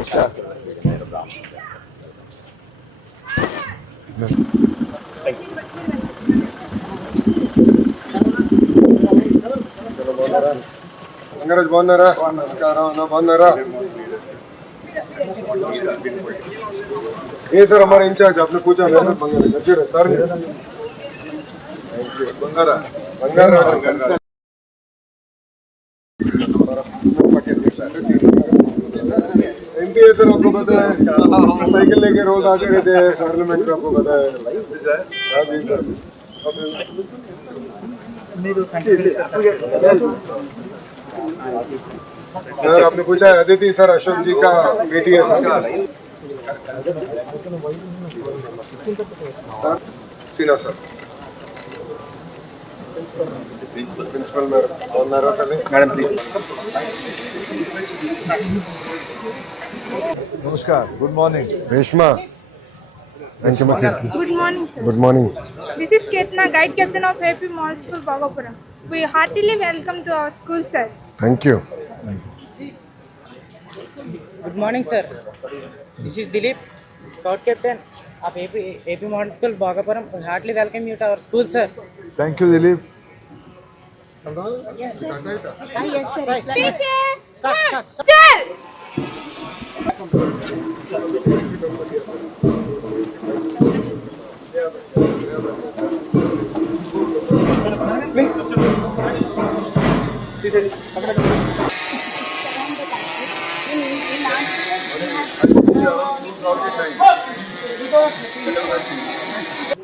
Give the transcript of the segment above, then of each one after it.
अच्छा अंगराज బాగున్నారా నమస్కారం అన్న బాగున్నారా ये सर हमारे इंचार्ज आपने पूछा है बंगारा सर बंगारा बंगारा एमपी है सर आपको पता है साइकिल लेके रोज आते रहते हैं पार्लियामेंट में आपको पता है हाँ जी सर सर आपने पूछा है अदिति सर अशोक जी का बेटी है सर सीना सर प्रिंसिपल मैडम नमस्कार, good morning. Reshma Good morning, sir. Good morning This is Ketna, guide captain of AP Model School, Bhagapuram. We heartily welcome to our school, sir. Thank you Good morning, sir. This is Dilip, Scout Captain of AP Model School, Bhagapuram. We heartily welcome you to our school, sir. Thank you Dilip. Teacher! Chal!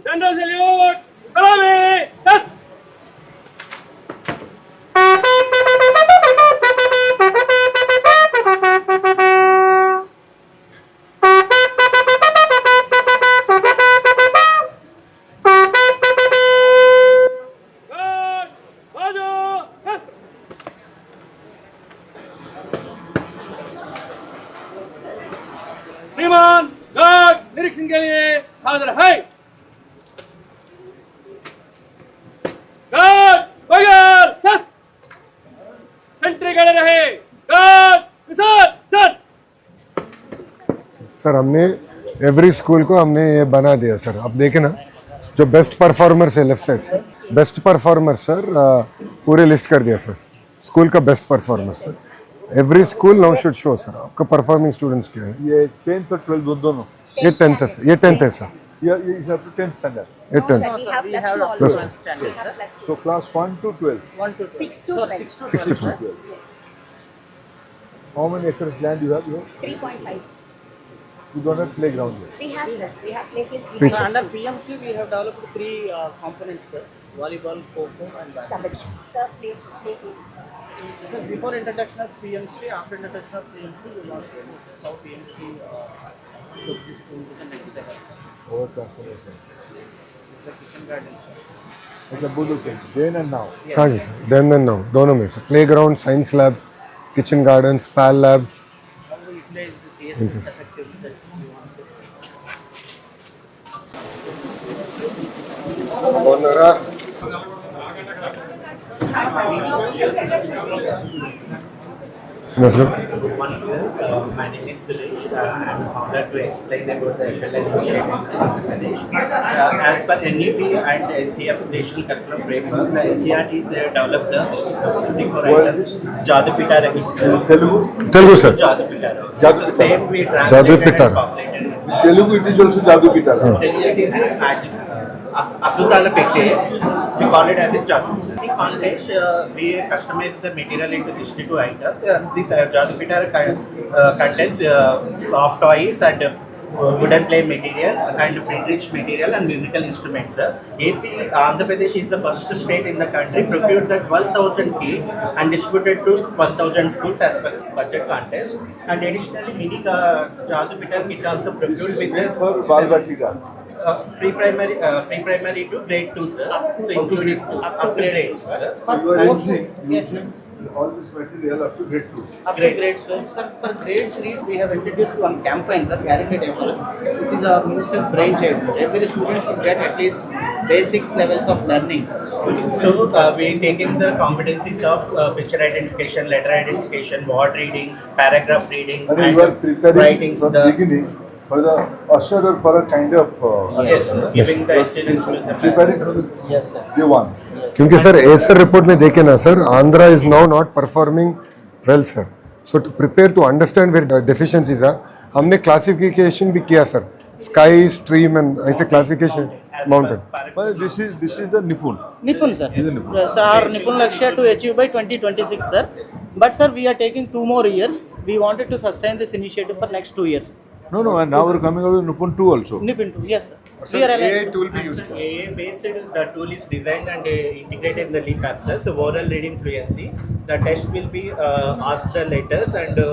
General salute! Salami! Yes! Good! Bajo! Yes! श्रीमान guard निरीक्षण के लिए हाजिर है guard बगैर चस Sentry खड़े रहे गार्ड विसर्जन सर हमने एवरी स्कूल को हमने ये बना दिया सर आप देखें ना जो बेस्ट परफॉर्मर्स है लेफ्ट साइड से बेस्ट परफॉर्मर सर पूरे लिस्ट कर दिया सर स्कूल का best performer sir every school now should show sir आपका परफॉर्मिंग स्टूडेंट्स क्या है ये 10th और 12th दोनों। ये 10th है सर ये 10th है सर ये is up to 10th standard. ये 10th We have Plus two. So class 1 to 12। 1 to 6 to 12. 62 how many acres land you have? 3.5. You don't have playground here. We have, sir. We have playfields. We Pizza. have Under PMC, we have developed 3 components, sir. Volleyball, Kho-Kho and basketball. sir, playfields. So before introduction of PMC, after introduction of PMC, we will also notice how PMC took this school to the next level. और transformation. The kitchen garden, sir. अच्छा बोलो के then and now. हाँ जी sir then and now दोनों में sir play ground science labs kitchen gardens PAL labs How we utilize the CSS effectively, that's what we want to see. బాగున్నారా Let's go. Good morning, sir. My name is Suresh. I'm founder to explain about the FLN initiative in Andhra Pradesh. As per NEP and NCF National Curriculum Framework, the NCERT is developed the 54 items Jadupitara is Telugu Telugu sir Jadupitara. Jadupitara. So same we translated Jadupitara. and populated. Telugu it is also Jadupitara. It is a magic. Abdutala Pete, we call it as a Jadu. In college, we customize the material into 62 items. This Jadupitara contains soft toys and wooden play materials and print-rich material and musical instruments. AP, Andhra Pradesh is the first state in the country procured the 12,000 kits and distributed to 12,000 schools as per budget contest. And additionally, mini Jadupitara kit also procured with the for Balvatika. pre-primary to grade 2, sir. So including up to grade 8, sir. You are And- using Yes, sir. all this material up to grade 2. Up to grade 2. Sir, for grade 3, we have introduced one campaign, sir, guaranteed effort. This is our minister's brainchild. Every student should get at least basic levels of learning. So we taking the competencies of picture identification, letter identification, word reading, paragraph reading, I mean, you are preparing writings. from The beginning for the usher or for a kind of yes, usher. giving the students with the Preparing from the Yes, sir. day one. क्योंकि sir ASER report में देखे ना sir, Andhra is now not performing well sir. So to prepare to understand where deficiencies are, हमने classification भी किया sir, sky, stream and ऐसे classification mountain. But this is the Nipun. Nipun, sir. So our Nipun Lakshya to achieve by 2026, sir. But sir, we are taking 2 more years. We wanted to sustain this initiative for next 2 years. No, and now we're coming out with Nipun 2 also. Nipun 2, yes, sir. We are aligned. tool be used. AA based, the tool is designed and integrated in the LEAP app, sir. So oral reading fluency, the test will be ask the letters and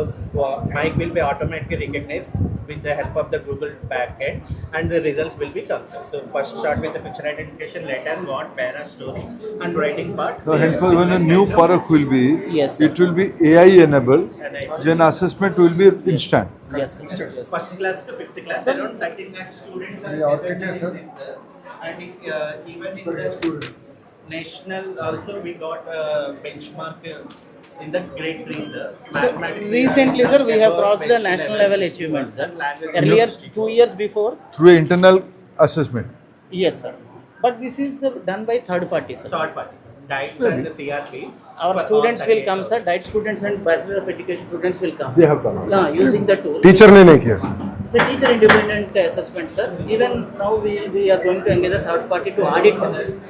mic will be automatically recognized with the help of the Google backend and the results will be come, sir. So first start with the picture identification, letter, word, para, story and writing part. The helper when a new Parak will be, Yes, sir. it will be AI enabled, And then assessment will be instant. Yes, sir. Yes. First class to 5th class, around 13 lakh students are present in this, sir. And even in the national also we got benchmark in the grade 3, sir. Mathematics. Recently, sir, we have crossed the national level achievement, sir. Earlier, 2 years before, Through internal assessment. yes, sir. But this is done by third party, sir. Third party, diets and the CRPs. Our for students all will 38 come, sir. Diet students and Bachelor of Education students will come. They have come. Using the tool. Teacher ने नहीं किया sir. It's a teacher independent assessment, sir. Even now we are going to engage a third party to audit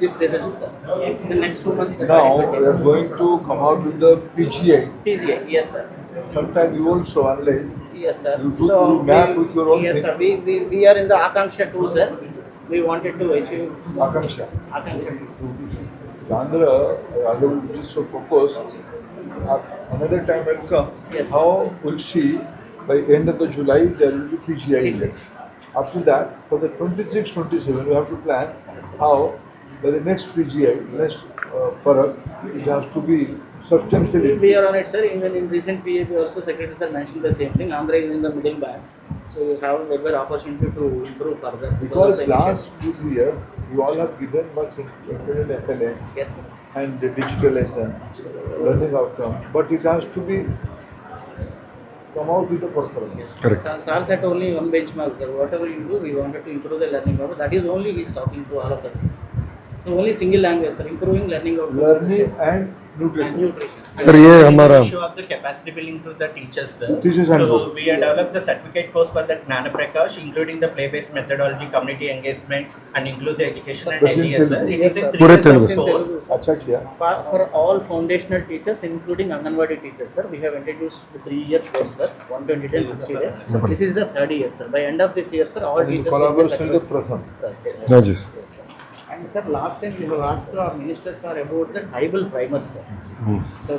these results, sir. In the next 2 months, the Now audit we will are going to come out with the PGI. take TCA, yes, sir. Sometime you also analyze. Yes, sir. You do- you map with your own yes, thing. sir. We are in the Akanksha 2, sir. We wanted to achieve Akanksha. Akanksha 2. Andhra, as I will just so propose, another time will come. Yes. How will she, by end of the July, there will be PGI index. After that, for the 26-27, we have to plan how by the next PGI, next Parak, it has to be substantially. We are on it, sir. Even in recent PAP also, Secretary sir mentioned the same thing. Andhra is in the middle band. So you have a very opportunity to improve further. Because of the last 2-3 years, you all have given much in FLA initiative. Yes, sir. and the digital lesson, learning outcome, but it has to be come out with the performance. Correct. Sir set only one benchmark, sir. Whatever you do, we wanted to improve the learning outcome. That is only he is talking to all of us. So only single language, sir. Improving learning outcomes. Learning and nutrition. Nutrition. Sir ये हमारा Issue of the capacity building to the teachers, sir. Teachers so handbook. we have developed the certificate course for the Gnana Prakash, including the play-based methodology, community engagement, and inclusive education and That's in NDS, sir. Telugu. It is Yes, a sir. 3 पूरे years Telugu, of sir. course. अच्छा किया. For all foundational teachers, including Anganwadi teachers, sir, we have introduced the 3 years course, sir. 120 days, 60 days. This is the third year, sir. By end of this year, sir, all And the teachers will be collaboration with the certified. Pratham. Yes, sir. हाँ जी sir. Yes, sir. And sir, last time we have asked our ministers sir about the tribal primers, sir. So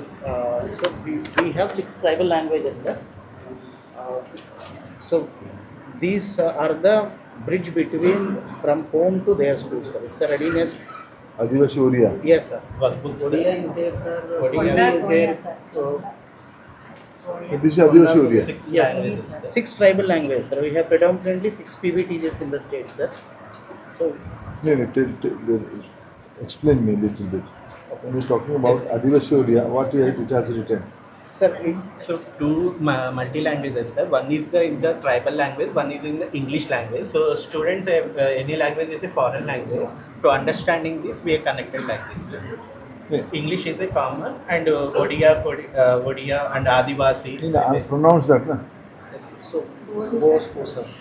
we have 6 tribal languages, sir. So these are the bridge between from home to their school, sir. It's a readiness. Adivasi Oriya. Yes, sir. Workbooks, sir. Odia is there, sir. Odia Hindi is there. sir. This is Adivasi Oriya. 6 Yes, languages, sir. sir. 6 tribal languages, sir. We have predominantly 6 PBTs in the state, sir. So No, explain me a little bit. When you're talking about Adivasi Oriya, what it has written? sir, it's So two multi-languages, sir. One is in the tribal language, one is in the English language. So students have any language is a foreign language. To understanding this, we are connected like this, sir. Yeah. English is a common and Odia and Adivasi. Pronounce that, na? so Bose process.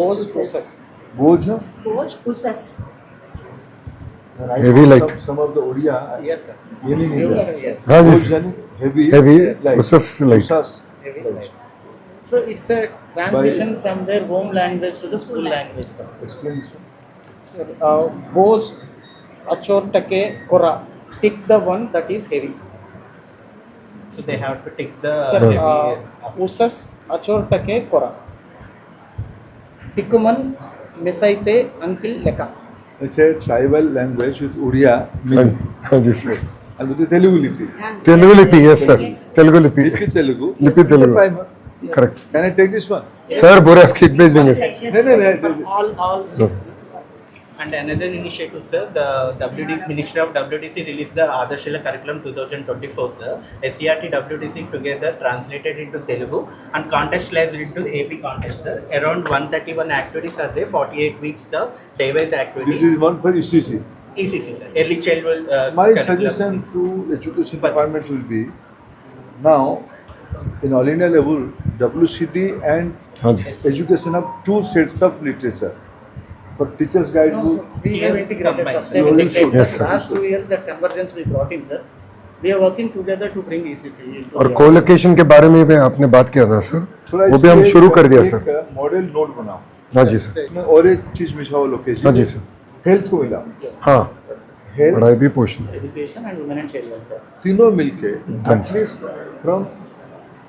Bose process. Bojha. Coach Usas. And I Heavy know light. Some of the Oriya, Yes, sir. meaning in that. Yes. हाँ जी Boj sir. yani heavy. Heavy, light. usas light. Usas. Heavy light. So it's a transition from their home language to the school language, sir. Explain this one. Sir, Bose, Achor, Take, Kora. Tick the one that is heavy. So they have to take the Sir, heavy, Usas, Achor, Take, Kora. Tikuman, Mesaite, Uncle, Leka. It's a tribal language with Oriya हाँ meaning हाँ जी sir. and with the Telugu lipi. Telugu lipi yes sir. Telugu lipi. Lipi Telugu. Lipi Telugu. Primer. Correct. Can I take this one? Sir बोरे आप kit भेज देंगे. No. All 6. And another initiative, sir, the WDC, Ministry of WDC released the Adarshila Curriculum 2024, sir. SCRT WDC together translated into Telugu and contextualized into the AP contest, sir. Around 131 activities are there, 48 weeks the day-wise activity. This is one for ECC. ECC, sir. Early childhood My curriculum. suggestion to education department will be, now in all India level, WCT and हाँ जी education have two sets of literature. For teachers guide No, book, sir. We Here have it's integrated. combined. First time You already integrated, showed. Yes, sir. sir. Last 2 years that convergence we brought in, sir. We are working together to bring ECC. into और the colocation के बारे में भी आपने बात किया था sir, थोड़ा वो भी हम इसके शुरू कर दिया एक सर। मॉडल नोट बनाओ। हाँ जी सर, इसमें और एक चीज मिला हुआ लोकेशन। हाँ जी सर, हेल्थ को मिला। हाँ हेल्थ पढ़ाई भी पोषण education and women and child welfare. तीनों मिलके Thanks. At least from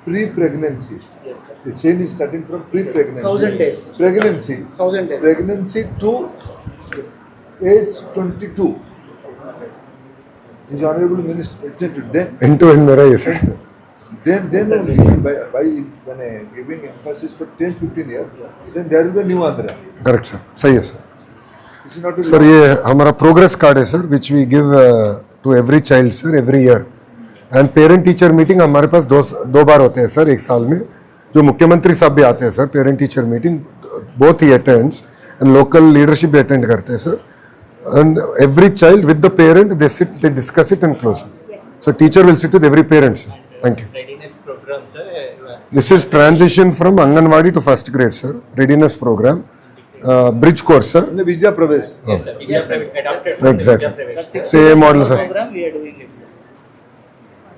pre pregnancy, Yes, sir. the chain is starting from pre pregnancy, 1000 days. pregnancy 1000 days. pregnancy to age 22. His honorable minister extended end to end मेरा ये sir. then only by when giving emphasis for 10-15 years, then there will be a new Andhra. Correct sir, सही है sir. This is not a sir ये हमारा progress card है sir, which we give to every child sir every year. And parent teacher meeting हमारे पास दो बार होते हैं सर एक साल में, जो मुख्यमंत्री साहब भी आते हैं sir. Parent teacher meeting both he attends and local leadership भी अटेंड करते हैं sir. And every child with the parent they sit, they discuss it and close it. So teacher will sit with every parent sir. Thank you. Readiness program, sir. This is transition from Anganwadi to first grade, sir. Readiness program, bridge course, sir. And Vidya Pravesh. Yes, sir. Vidya Pravesh, adopted from Exactly. Vidya Pravesh. That 6 Same years model, of sir. program we are doing it, sir.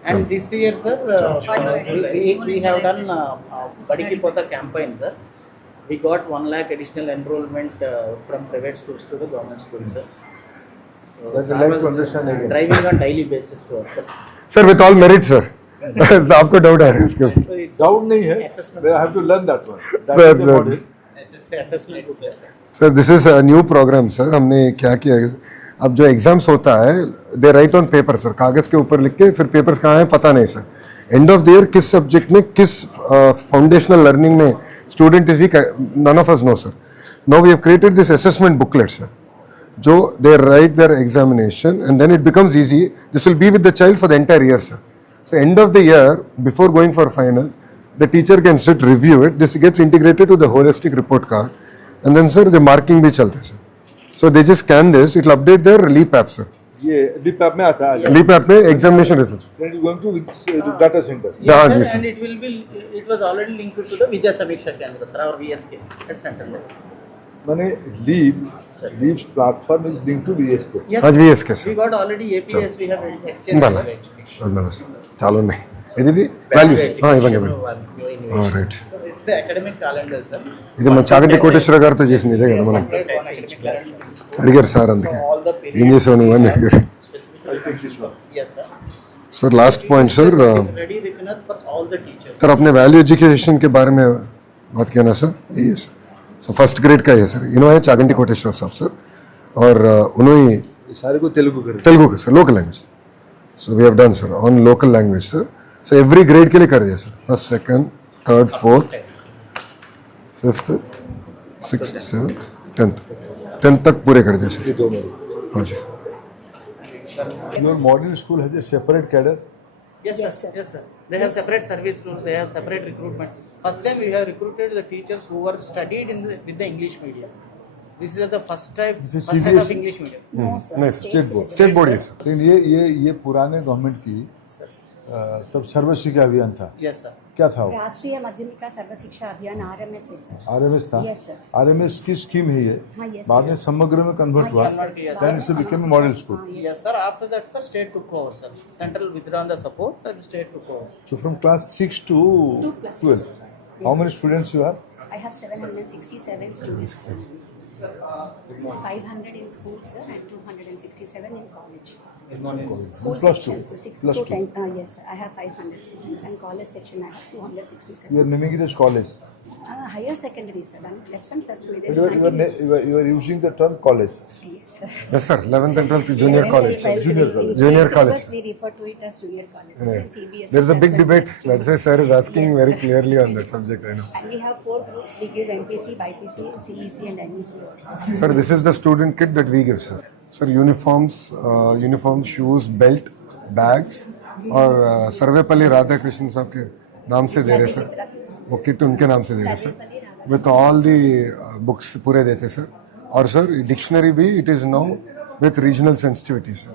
And this year, sir, we have done Badiki Pota campaign, sir. We got 1 lakh additional enrollment from private schools to the government schools, sir. So, That sir I like was to understand again. driving on daily basis to us, sir. Sir, with all merit, sir. आपको doubt आ रहा है इसके ऊपर? So it's Doubt नहीं है, Assessment. but I have to learn that one. That Sir, is the sir. model. assessment, sir. Sir this is a new program sir. हमने क्या किया है, अब जो एग्जाम्स होता है they write on paper sir, कागज के ऊपर लिख के, फिर पेपर्स कहाँ हैं पता नहीं sir. End of the year किस सब्जेक्ट में किस फाउंडेशनल लर्निंग में student is weak, none of us know sir. Now we have created this assessment booklet sir, जो they write their examination and then it becomes easy. This will be with the child for the entire year sir. So end of the year, before going for finals, the teacher can sit, review it. This gets integrated to the holistic report card, and then sir, the marking भी चलते हैं sir. So they just scan this, it will update their LEAP app sir. ये LEAP app में आता है। LEAP app में examination results. Then it is going to data center. हाँ Yes, ji sir, sir. and it was already linked to the Vijay Samiksha Kendra, sir, our VSK at central level. माने LEAP platform is linked to VSK. Yes, आज भी इसके we sir. got already APS, we have exchanged. भला, sir. भला sir. चालू नहीं. ये दीदी values. हाँ even even. Alright. So it's the academic calendar, sir. ఇది మన చాగంటి కోటేశ్వర గారితో చేసింది ఇదే కదా మనం Separate one academic calendar in school. అడిగారు సార్ అందుకే. All the ఏం periods. చేసావు నువ్వు అని అడిగారు. I think this one. Yes, sir. Sir last point sir, Ready reckoner for all the teachers. Sir अपने वैल्यू एजुकेशन के बारे में बात किया ना सर, ये सर। सो फर्स्ट ग्रेड का ये सर, इन्होंने है चागंटी कोटेश्वर साहब सर, और उन्होंने ये सारे को तेलुगु कर। तेलुगु का sir, local language. So we have done sir on local language sir. So every grade के लिए कर दिया sir, first second third fourth fifth six seventh tenth तक पूरे कर दिया सर। दो मिनट। हाँ जी। Your modern school has a separate cadre. Yes, sir. Yes, sir. They have separate service rules. They have separate recruitment. First time we have recruited the teachers who were studied with the English medium. This is the first time This is first time of CBSE? English medium. नहीं sir, State board. State board है sir. लेकिन ये पुराने government की तब सर्व शिक्षा अभियान था। Yes, sir. क्या था वो? राष्ट्रीय माध्यमिका सर्व शिक्षा अभियान RMS है सर। RMS था। Yes, sir. RMS की स्कीम है ये। हाँ, yes, बाद sir. में समग्र में कन्वर्ट हुआ। yes, sir. Yes, sir. Then it became a model school. Yes, sir. After that, sir, state took over, sir. Central withdrawn the support and state took over. Sir. So from class 6 to Two plus 12. two. How many students you have? I have 767 students, sir. 500 in school, sir, and 267 in college. School Plus two. sections, 6 Plus to two. 10. Yes, sir. I have 500 students, and college section I have 267. You are naming it as college. Higher secondary, sir. And +1, +2. But you are using the term college. Yes, sir. Yes, sir. 11th and 12th junior college. Junior college. Junior In college. syllabus, we refer to it as junior college. Yeah. And CBSE There's a big as well. debate. That's why sir is asking Yes, very sir. clearly on that subject. I know. And we have 4 groups. We give MPC, BIPC, CEC, and NEC also. Sir, this is the student kit that we give, sir. Sir, uniforms, shoes, belt, bags और सर्वेपल्ली राधा कृष्ण साहब के नाम से दे रहे sir. वो kit उनके नाम से दे रहे sir. With all the books पूरे देते सर. और सर डिक्शनरी भी it is now with regional sensitivity sir.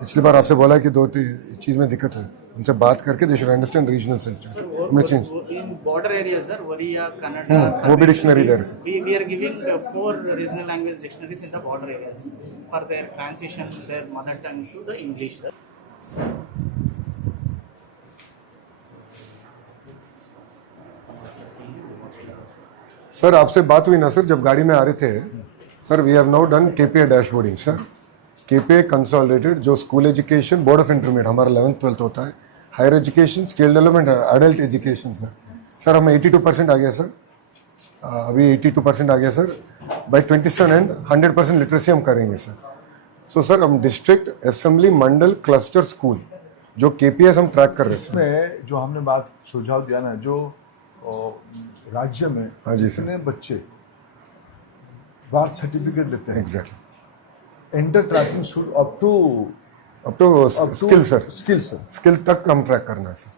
पिछली बार आपसे बोला कि 2-3 चीज में दिक्कत हुई. उनसे बात करके they should understand regional sensitivity. हमने change In border areas, sir, Oriya, Kannada, वो भी डिक्शनरी दे रहे sir. we are giving 4 regional language dictionaries in the border areas for their transition, their mother tongue to the English, sir. Sir आपसे बात हुई ना sir जब गाड़ी में आ रहे थे sir. We have now done KPA dashboarding sir. KPA consolidated जो school education board of intermediate हमारा 11th 12th होता है. Higher education skill development adult education sir. Sir हमें 82% आ गया सर. अभी 82% आ गया सर. बाई 27 एंड 100% लिटरेसी हम करेंगे सर. सो सर हम डिस्ट्रिक्ट असेंबली मंडल क्लस्टर स्कूल जो केपीएस हम ट्रैक कर रहे हैं सर. इसमें जो हमने बात सुझाव दिया ना, जो राज्य में हाँ जी सर. जितने बच्चे बार्थ सर्टिफिकेट लेते हैं, exactly enter tracking should up to skill sir. Skill sir. Skill तक हम ट्रैक करना है सर.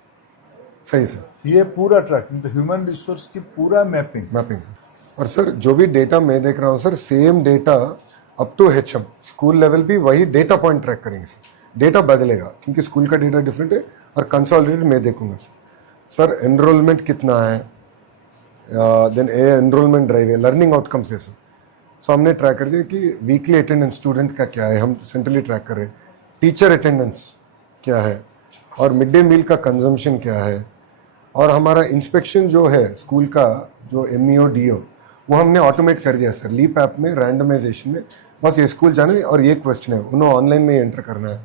सही सर. ये पूरा ट्रैकिंग, द ह्यूमन रिसोर्स की पूरा मैपिंग. मैपिंग. और सर जो भी डेटा मैं देख रहा हूँ sir same data up to HM school level भी वही डेटा पॉइंट ट्रैक करेंगे सर. डेटा बदलेगा क्योंकि स्कूल का डेटा डिफरेंट है और कंसोलिडेटेड मैं देखूंगा सर. सर एनरोलमेंट कितना है, देन एनरोलमेंट ड्राइव है, लर्निंग आउटकम्स है सर. सो हमने ट्रैक कर दिया कि वीकली अटेंडेंस स्टूडेंट का क्या है, हम सेंट्रली ट्रैक कर रहे हैं. टीचर अटेंडेंस क्या है और मिड डे मील का कंजम्पशन क्या है. और हमारा इंस्पेक्शन जो है स्कूल का जो MEO DO वो हमने ऑटोमेट कर दिया सर. लीप ऐप में रैंडमाइजेशन में बस ये स्कूल जाना है और ये क्वेश्चन है उन्होंने ऑनलाइन में एंटर करना है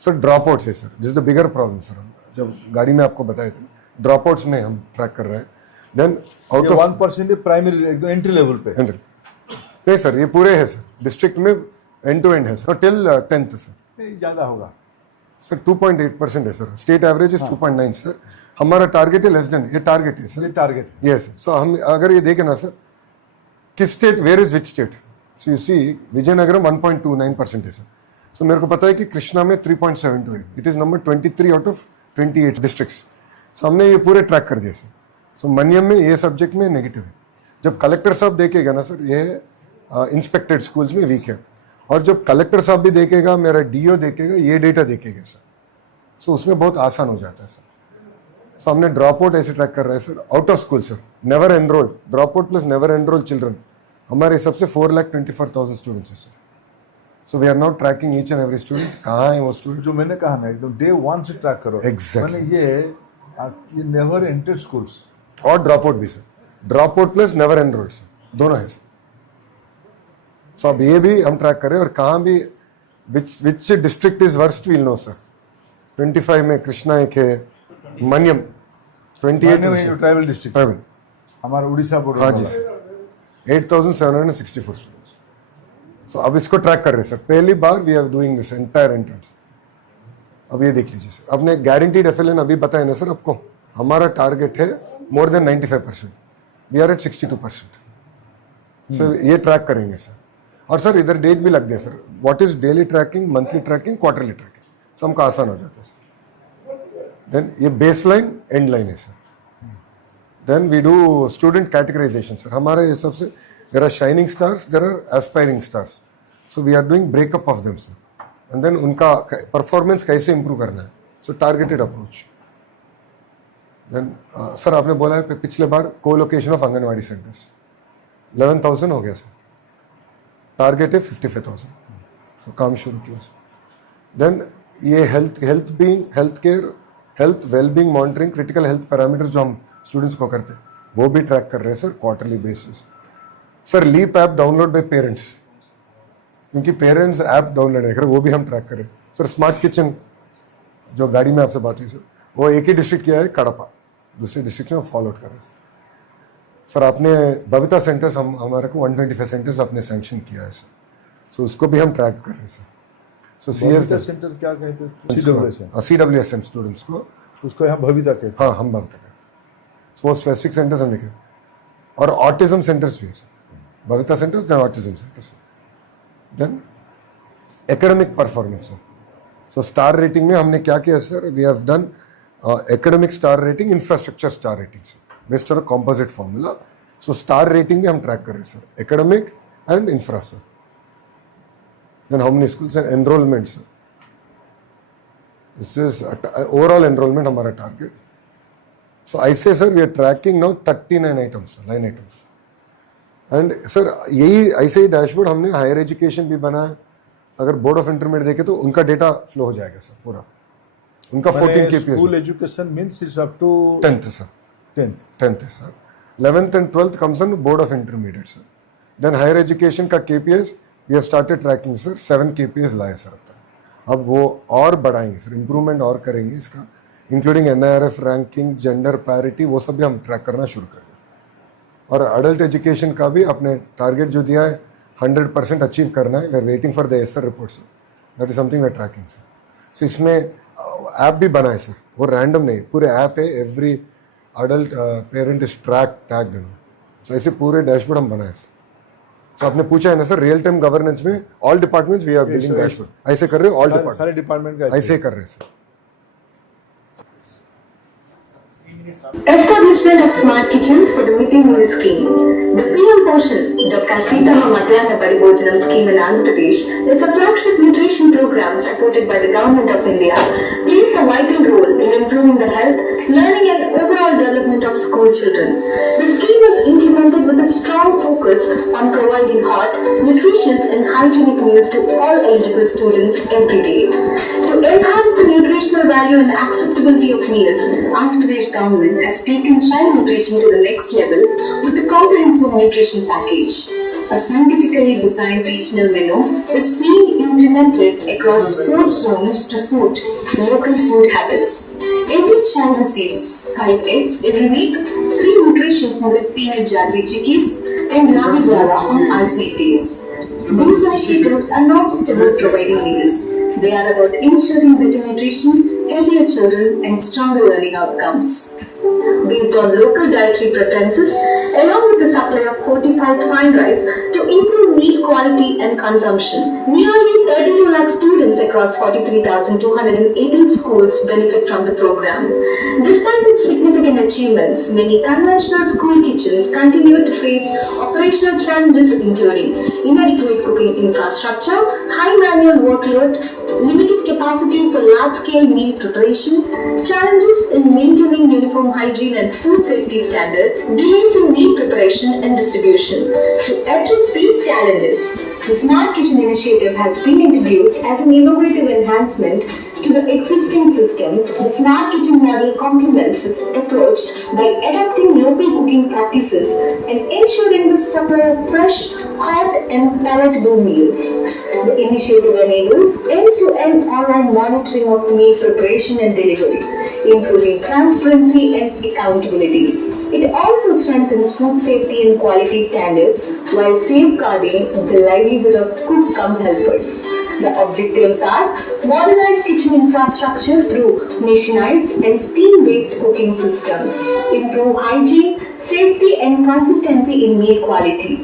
सर. ड्रॉप आउट्स है sir. This is the bigger problem sir. हम जब गाड़ी में आपको बताए थे ड्रॉप आउट्स में हम ट्रैक कर रहे हैं. देन आउट ऑफ 1% प्राइमरी एकदम एंट्री लेवल पे. नहीं सर ये पूरे है सर. डिस्ट्रिक्ट में एंड टू एंड है सर टिल 10th सर. नहीं, ज्यादा होगा सर 2.8% है sir. State average is 2.9 sir. हमारा टारगेट है लेस देन. ये टारगेट है सर. ये टारगेट. Yes sir. हम अगर ये देखें ना सर किस state where is which state. So you see Vizianagaram 1.29% है सर. सो मेरे को पता है कि कृष्णा में 3.72 है. It is number 23 out of 28 districts. So हमने ये पूरे ट्रैक कर दिया सर. सो मनियम में ये सब्जेक्ट में नेगेटिव है. जब कलेक्टर साहब देखेगा ना सर ये इंस्पेक्टेड स्कूल्स में वीक है. और जब कलेक्टर साहब भी देखेगा मेरा DO देखेगा ये डेटा देखेगा सर. सो उसमें बहुत आसान हो जाता है सर. सो हमने ड्रॉप आउट ऐसे ट्रैक कर रहे हैं sir. Out of school sir never enrolled drop out plus never enrolled children हमारे हिसाब से 4,24,000 स्टूडेंट्स है sir. So we are not tracking each and every student. कहाँ है वो स्टूडेंट. जो मैंने कहा ना एकदम डे 1 से ट्रैक करो. Exactly. मैंने ये नेवर एंटेड स्कूल्स और ड्रॉप आउट भी sir. Drop out plus never enrolled sir दोनों है सर. सो अब ये भी हम ट्रैक करें और कहाँ भी which district is worst will know sir. 25 में कृष्णा एक है. मनियम 28 ट्राइबल डिस्ट्रिक्ट ट्राइबल हमारा उड़ीसा बोर्ड. हाँ जी सर. 8,764 स्टूडेंट्स. सो अब इसको ट्रैक कर रहे हैं सर. पहली बार we are doing this entire entrance. अब ये देख लीजिए सर. अपने गारंटीड FLN अभी बताया ना सर आपको. हमारा टारगेट है more than 95%. We are at 62%. सो ये ट्रैक करेंगे सर. और सर इधर डेट भी लग गया sir. What is daily tracking, monthly tracking, quarterly tracking. So हमको आसान हो जाता है सर. देन ये बेस लाइन एंड लाइन है sir. Then we do student categorisation sir. हमारे हिसाब से there are shining stars, there are aspiring stars. So we are doing breakup of them sir. And then उनका performance कैसे improve करना है. So targeted approach. Then sir आपने बोला है पिछले बार कोलोकेशन ऑफ आंगनवाड़ी सेंटर्स 11,000 हो गया सर. टारगेट है 55,000. सो काम शुरू किया सर. देन ये health care health wellbeing monitoring critical health parameters जो हम स्टूडेंट्स को करते हैं वो भी ट्रैक कर रहे हैं sir quarterly basis. Sir LEAP app download by parents क्योंकि पेरेंट्स ऐप डाउनलोड है वो भी हम ट्रैक कर रहे हैं सर. स्मार्ट किचन जो गाड़ी में आपसे बात हुई सर वो एक ही डिस्ट्रिक्ट किया है कड़पा. दूसरे डिस्ट्रिक्ट में फॉलो आउट कर रहे हैं सर. सर आपने बबीता सेंटर्स हमारे को 125 सेंटर्स आपने सैंक्शन किया है सर, सो उसको भी हम ट्रैक कर रहे हैं सर। सो भविता CS सेंटर क्या कहते हैं? CWSM स्टूडेंट्स को, उसको यहाँ भविता कहते हैं। हाँ हम बबीता कहते हैं। सो वो स्पेसिफिक सेंटर्स हमने किए, और ऑटिज्म सेंटर्स भी है sir, Babita centres then autism centres, then academic performance sir. So star rating में हमने क्या किया sir, we have done academic star rating, infrastructure star rating sir, based on a composite formula. So star rating भी हम track कर रहे हैं sir, academic and infra sir. Then how many schools and enrolment sir, this is overall enrolment हमारा target. So I say sir we are trekking now 39 items, line items. And sir यही ऐसे ही dashboard हमने higher education भी बनाया। अगर board of intermediate देखे तो उनका डेटा फ्लो हो जाएगा सर पूरा, उनका 14 KPS। School education means it's up to 10th sir, 10th है sir. 11th and 12th comes on board of intermediate sir. Then higher education का KPS we have started tracking sir, 7 KPS लाए sir अब तक। अब वो और बढ़ाएंगे sir, improvement और करेंगे इसका, including NIRF ranking, gender parity, वो सब भी हम ट्रैक करना शुरू करेंगे। और अडल्ट एजुकेशन का भी अपने टारगेट जो दिया है 100% अचीव करना है। We are waiting for the SR report sir, that is something we are tracking sir. So इसमें ऐप भी बना है सर, वो रैंडम नहीं, पूरे ऐप है, every adult parent is tagged in. So ऐसे पूरे डैशबोर्ड हम बनाए सर। सो आपने पूछा है ना सर, रियल टाइम गवर्नेंस में all departments we are building dashboard, ऐसे कर रहे हो, ऑल डिपार्टमेंट, सारे डिपार्टमेंट का ऐसे कर रहे हैं sir. Establishment of smart kitchens for the midday meal scheme. The PM Portion, Dr. Sitama Madhyana Paribhojanam scheme in Andhra Pradesh is a flagship nutrition program supported by the Government of India, plays a vital role in improving the health, learning and overall development of school children. The scheme is implemented with a strong focus on providing hot, nutritious and hygienic meals to all eligible students every day. To enhance the nutritional value and acceptability of meals, Andhra Pradesh government has taken child nutrition to the next level with a comprehensive nutrition package. A scientifically designed regional menu is being implemented across 4 zones to suit local food habits. Every child receives 5 eggs every week, 3 nutritious millet peanut jaggery chickis, and ragi java on alternate days. These initiatives are not just about providing meals, they are about ensuring better nutrition, healthier children, and stronger learning outcomes. Based on local dietary preferences, along with the supply of fortified fine rice to improve meal quality and consumption, nearly 32 lakh students across 43,218 schools benefit from the program. Despite its significant achievements, many conventional school kitchens continue to face operational challenges including inadequate cooking infrastructure, high manual workload, limited capacity for large-scale meal preparation, challenges in maintaining uniform hygiene and food safety standards, delays in meal preparation and distribution. To address these challenges, the Smart Kitchen initiative has been introduced as an innovative enhancement to the existing system. The Smart Kitchen model complements this approach by adopting local cooking practices and ensuring the supply of fresh, hot and palatable meals. The initiative enables end-to-end online monitoring of meal preparation and delivery, improving transparency and accountability. It also strengthens food safety and quality standards while safeguarding the livelihood of cook-cum-helpers. The objectives are modernize kitchen infrastructure through machinized and steam-based cooking systems, improve hygiene, safety and consistency in meal quality,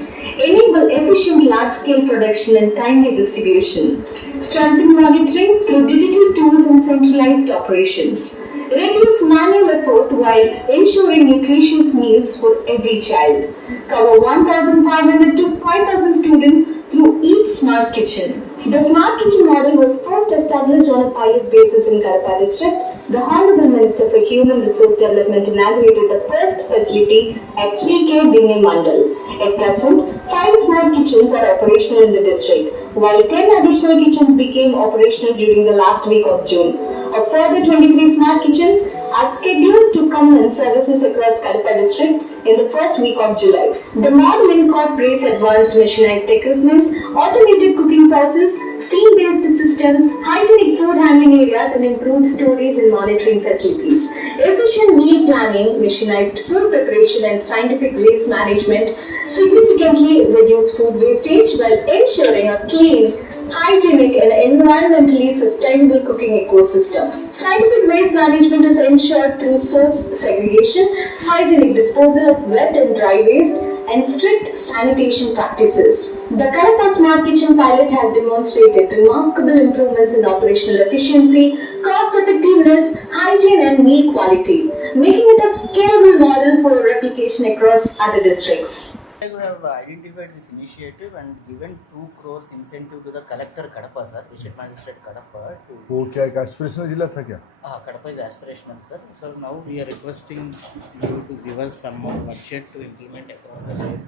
enable efficient large-scale production and timely distribution, strengthen monitoring through digital tools and centralized operations, reduce manual effort while ensuring nutritious meals for every child, cover 1,500 to 5,000 students through each Smart Kitchen. The Smart Kitchen model was first established on a pilot basis in Kadapa district. The Honorable Minister for Human Resource Development inaugurated the first facility at CK Dingle Mandal. At present, 5 Smart Kitchens are operational in the district, while 10 additional kitchens became operational during the last week of June. A further 23 Smart Kitchens are scheduled to commence services across Kadapa district in the first week of July. The model incorporates advanced machinized equipment, automated cooking process, steam-based systems, hygienic food handling areas, and improved storage and monitoring facilities. Efficient meal planning, machinized food preparation, and scientific waste management significantly reduce food wastage while ensuring a clean, hygienic, and environmentally sustainable cooking ecosystem. Scientific waste management is ensured through source segregation, hygienic disposal of wet and dry waste, and strict sanitation practices. The Kadapa Smart Kitchen pilot has demonstrated remarkable improvements in operational efficiency, cost effectiveness, hygiene, and meal quality, making it a scalable model for replication across other districts. I have identified this initiative and given 2 crores incentive to the collector Kadapa, sir, District Magistrate Kadapa. वो क्या एक aspirational जिला था क्या? Kadapa is aspirational, sir. So now we are requesting you to give us some more budget to implement across the states.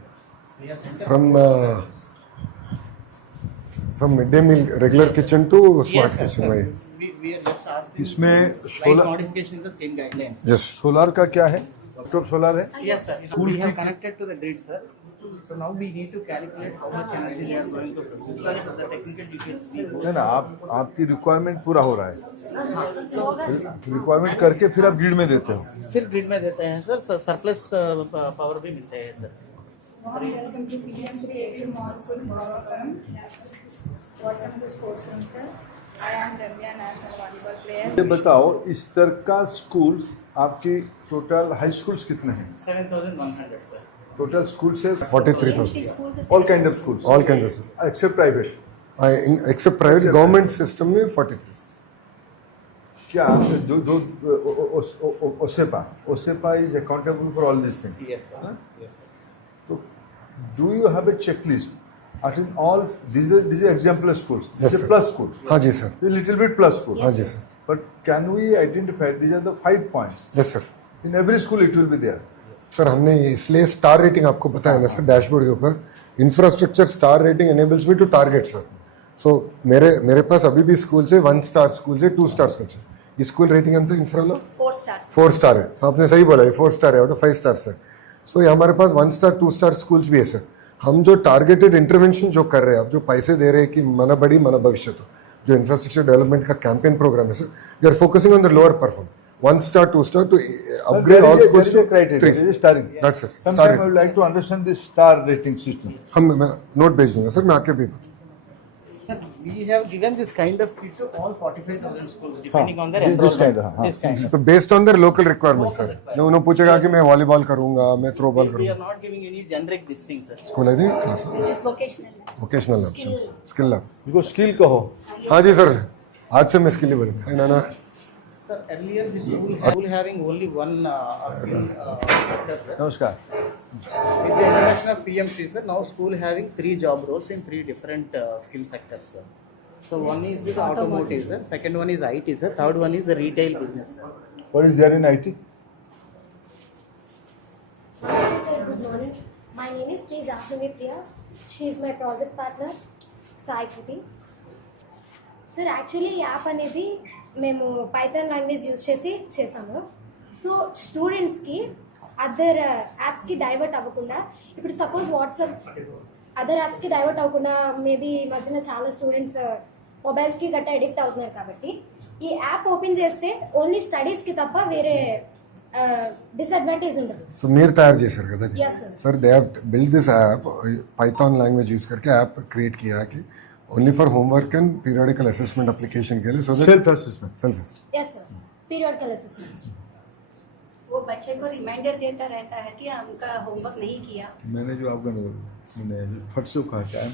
We have sent from midday meal regular kitchen to smart yes, sir, kitchen sir. भाई. We are just asking इसमें slight modification in the state guidelines. Yes. Solar का क्या है? Laptop solar है? Yes, sir. We have connected to the grid, sir. So now we need to calculate how much energy we are going to produce. Sir, so the technical details we go. है ना, आपकी requirement पूरा हो रहा है, requirement करके फिर आप ग्रिड में देते हो. फिर ग्रिड में देते हैं सर, सरप्लस पावर भी मिलते हैं sir. Welcome to PM3 AP Mall Food Bhagavapuram. Welcome to Sports Room, sir. I am Ramya, national volleyball player. ये बताओ, इस तरह का स्कूल्स आपकी टोटल हाई स्कूल्स कितने हैं? 7,100 सर. टोटल स्कूल से 43,000. All kind of schools, All kinds of schools. Except private. Except private government system में 43. क्या दो ओसेपा is accountable for all this thing. Yes, sir. Yes, sir. तो do you have a checklist? I think all these are exemplar schools. Yes, This is sir. plus school. हाँ जी sir. A little bit plus school. हाँ जी sir. But can we identify these are the 5 points? Yes sir. In every school it will be there. Sir हमने इसलिए star rating आपको पता है ना सर डैशबोर्ड के ऊपर infrastructure star rating enables me to target sir. So मेरे पास अभी भी स्कूल से 1 स्टार स्कूल से 2 स्टार स्कूल से ये स्कूल रेटिंग अंत इंफ्रालो 4 stars. 4 स्टार है. सो आपने सही बोला ये 4 स्टार है आउट ऑफ 5 स्टार सर. सो ये हमारे पास 1 स्टार 2 स्टार स्कूल्स भी है सर. हम जो टारगेटेड इंटरवेंशन जो कर रहे हैं, आप जो पैसे दे रहे हैं कि मन बड़ी मन भविष्य तो जो इंफ्रास्ट्रक्चर डेवलपमेंट का कैंपेन प्रोग्राम है sir, we are focusing on the lower perform 1 star 2 star to upgrade all schools to criteria. Starring. That's it. Sometime I would like to understand this star rating system. हम मैं note भेज दूंगा sir. मैं आके भी Sir, we have given this kind of kit to all 45,000 schools depending on their This enrollment. kind of, This kind of. तो based on their local requirement sir. जो उन्होंने पूछेगा कि मैं वॉलीबॉल करूंगा, मैं थ्रो बॉल We करूंगा. are not giving any generic this thing, sir. School है दी class This is vocational. Vocational lab sir. Skill lab. इसको skill कहो. हाँ जी सर. आज से मैं स्किल ही बोलूँगा. ना ना Sir, earlier this school having only one skill sector, sir. नमस्कार. With the introduction of PM3, sir, now school having 3 job roles in 3 different skill sectors, sir. So one is the automotive, sir. Second one is IT, sir. Third one is the retail business, sir. What is there in IT? Sir, good morning. My name is Sri Jahnavi Priya. She is my project partner, Sai Kriti. Sir, actually ఈ app అనేది మేము Python language use చేసి చేసాము. So స్టూడెంట్స్కి other యాప్స్కి divert అవ్వకుండా, ఇప్పుడు suppose WhatsApp other యాప్స్కి divert అవ్వకుండా maybe ఈ మధ్యన చాలా స్టూడెంట్స్ మొబైల్స్కి గట్టా ఎడిక్ట్ అవుతున్నారు కాబట్టి ఈ యాప్ ఓపెన్ చేస్తే ఓన్లీ స్టడీస్కి తప్ప వేరే డిసడ్వాంటేజ్ ఉండదు. సో మీరు తయారు చేశారు కదా Yes, sir. Sir. They have build this app Python language use करके ऐप क्रिएट किया कि only for homework and periodical assessment application के लिए. सो Self assessment. Self yes sir, periodical assessment. वो बच्चे को रिमाइंडर देता रहता है कि उनका होमवर्क नहीं किया. मैंने जो आपका मैंने फट से कहा क्या है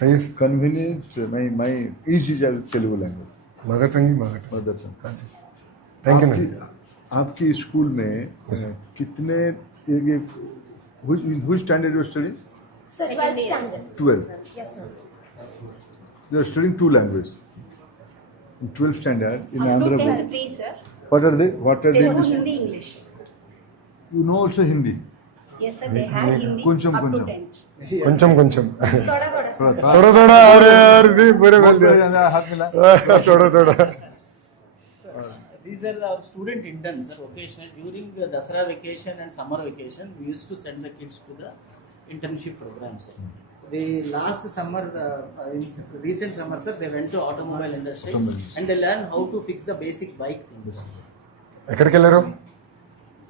सही है. Convenient my easy Telugu language mother tongue ही मदर टंग. Mother tongue. हाँ जी. Thank you. आपकी स्कूल में कितने which standard you are studying? Sir, 12th standard. 12. Yes, sir. You are studying 2 languages. In 12th standard in Andhra Up to Pradesh. 10th 3 sir. What are they? What are They they? know Hindi, English. You know also Hindi. Yes sir, they have Hindi Kuncham, up to kuncham. 10th. కొంచెం కొంచెం थोड़ा थोड़ा. थोड़ा थोड़ा अरे यार जी पूरे बोल दिया. हाथ मिला. थोड़ा थोड़ा. these are our student interns, sir, occasional. During the Dasara vacation and summer vacation, we used to send the kids to the internship program, sir. The last summer, in recent summer, sir, they went to automobile industry and they learn how to fix the basic bike things. ఎక్కడికి వెళ్ళారు?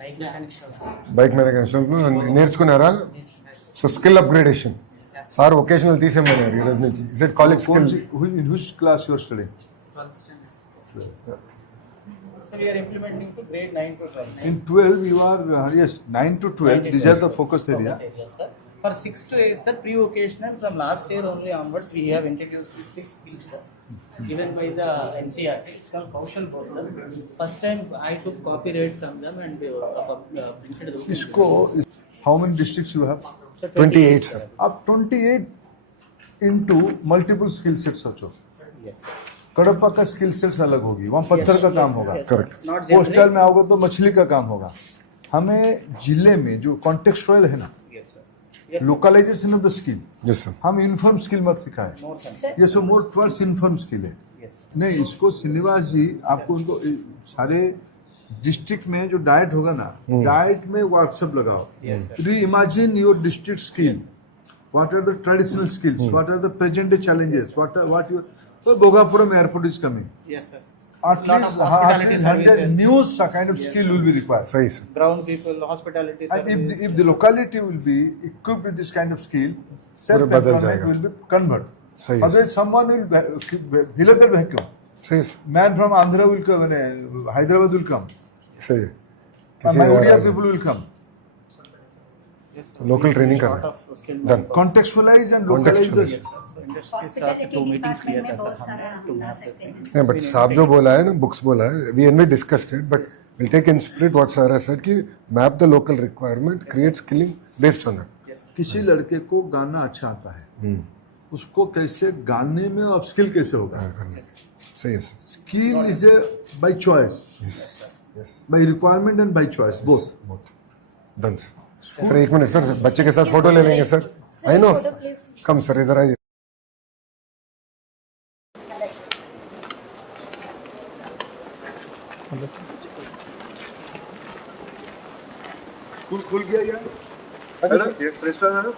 Bike mechanic shop. Bike mechanic నేర్చుకున్నారా? So skill upgradation sir vocational తీసేమన్నారు ఈ రోజు నుంచి. Is it college skill? In which class you are studying? 12th standard. So we are implementing to grade 9 to 12. In 12 you are, yes, 9 to 12, these are the focus area. Sir. For 6 to 8, sir, pre-vocational, from last year only onwards, we have introduced 6 skills, sir, given by the NCRT. It's called Kaushal Board, sir. First time I took copyright from them and printed the book. Isko, how many districts you have? So 28 sir. Up 28 into multiple skill sets socho. Yes, sir. Kadapa का skill sets अलग होगी, वहाँ पत्थर का काम होगा, Correct. Not postal generic. में आओगे तो मछली का काम होगा. हमें जिले में जो कॉन्टेक्सुअल है ना, Yes, sir. Yes, sir. Localisation of the skill, yes sir. हम इन्फॉर्म स्किल मत सिखाएं. More than. ये सब मोर टुवर्ड्स इन्फॉर्म स्किल है. Yes, sir. नहीं, इसको श्रीनिवास जी आपको उनको सारे डिस्ट्रिक्ट में जो डाइट होगा ना, डाइट में वर्कशॉप लगाओ. Yes, sir. Reimagine your district skill, what are the traditional skills, what are the present day challenges, what your, तो Bhogapuram airport is coming. Yes, sir. At Lot least of hospitality 100 services. new kind of skill will be required. సही sir. Ground people, hospitality And service. if the locality will be equipped with this kind of skill, बदल self-employment जाएगा. will be convert. सही है. Otherwise, someone will fill the vacuum. सही है. Man from Andhra will come, Hyderabad will come. सही है. My और Odia uh people will come. Yes, sir. Local training Lot करना. of skilled Done. manpower. Contextualize and localize the Contextualize. So industry के साथ hospitality 2 meetings किया department था में बहुत सर सारा हमने to हम ला map the सकते हैं. things. नहीं बट साहब जो बोला है ना, बुक्स बोला है, we and we discussed it, but will take in spirit what sir has said कि map the local requirement, create skilling based on that. किसी लड़के को गाना अच्छा आता है, उसको कैसे गाने में अपस्किल कैसे होगा? सही है sir. Skill is a by choice, yes yes. by requirement and by choice, both. बहुत डन सर. सर एक मिनट सर, बच्चे के साथ फोटो ले लेंगे sir. I know. Photo, please. Come sir, इधर आइए. स्कूल खुल गया यार. प्रिंसिपल मैडम,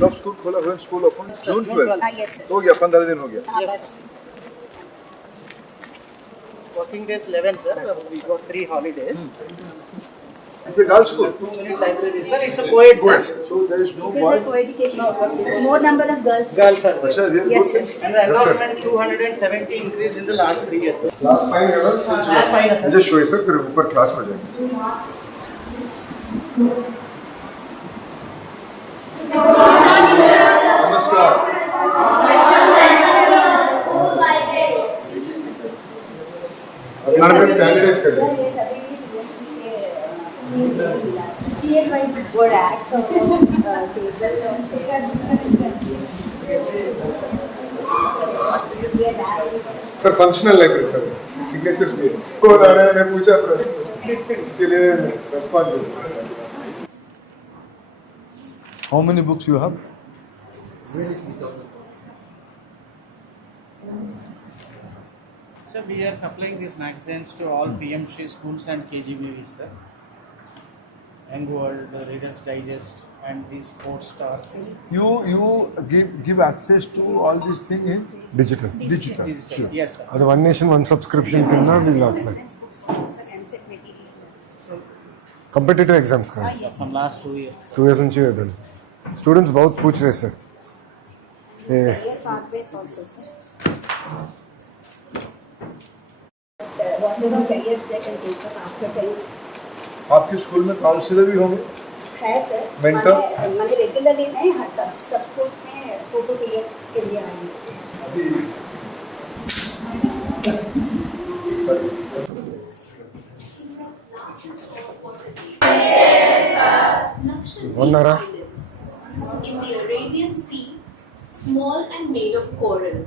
सब स्कूल खोला हुआ, स्कूल ओपन जून 12. हाँ यस सर. हो गया, 15 दिन हो गया. हाँ बस. Working days 11, sir. We got 3 holidays. It's a girls' school. 2-minute library, sir. It's a co-ed, sir. So there is no This boy. is a co-education. More number of girls. Girls, sir. Achha, really Yes, good. sir. And the enrollment 270 increase in the last 3 years, sir. Last 5 years Last 5 years, sir. मुझे show है sir, फिर ऊपर class हो जाएगी. हमारे पास candidates कर sir ये सभी ये word acts sir functional library sir, signatures भी है. कौन आ रहा है, मैं पूछा प्रश्न, इसके लिए response. How many books you have? So we are supplying these magazines to all PMC schools and KGBVs, sir. Young World, Reader's Digest, and these sports stars. You give access to all these things in digital. digital. Digital. Yes, sir. అది one nation one subscription కింద వీళ్ళు apply. Competitive exams का है. From last 2 years. 2 years నుంచి ఇవ్వండి. Students बहुत पूछ रहे sir. career pathways also sir. Whatever careers they can take up after 10 आपके स्कूल में काउंसलर भी होंगे? है सर. Mentor? मैंने रेगुलरली नहीं, हर सब स्कूल्स में 2 to 3 years के लिए आएंगे सर. ఉన్నారా? In the Arabian Sea, small and made of coral.